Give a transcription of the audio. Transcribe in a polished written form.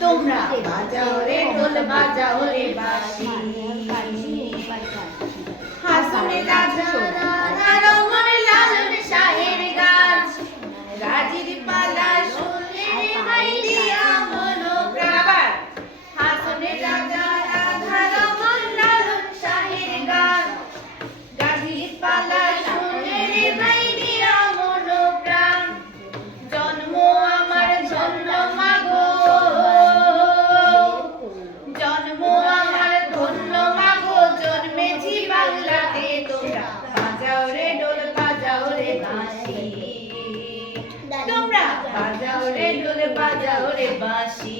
তোমরা বাজাও রে ঢোল বাজাও রে বাঁশি হাসনে রাজা রমন লালন শাহের গাছ রাজির পালা শুনলে রে ভাই দিয়া মনো প্রাণ হাসনে রাজা রাধা রমন লালন শাহের গাছ রাজির পালা শুনলে রে ভাই দিয়া মনো প্রাণ জন্ম আমার ধন্য মাগো জন্ম আমার ধন্য মাগো জন্মেছি বাংলাতে তোমরা বাজাও রে ঢোল বাজাও রে বাঁশি তোমরা বাজাও রে ঢোল বাজাও রে বাঁশি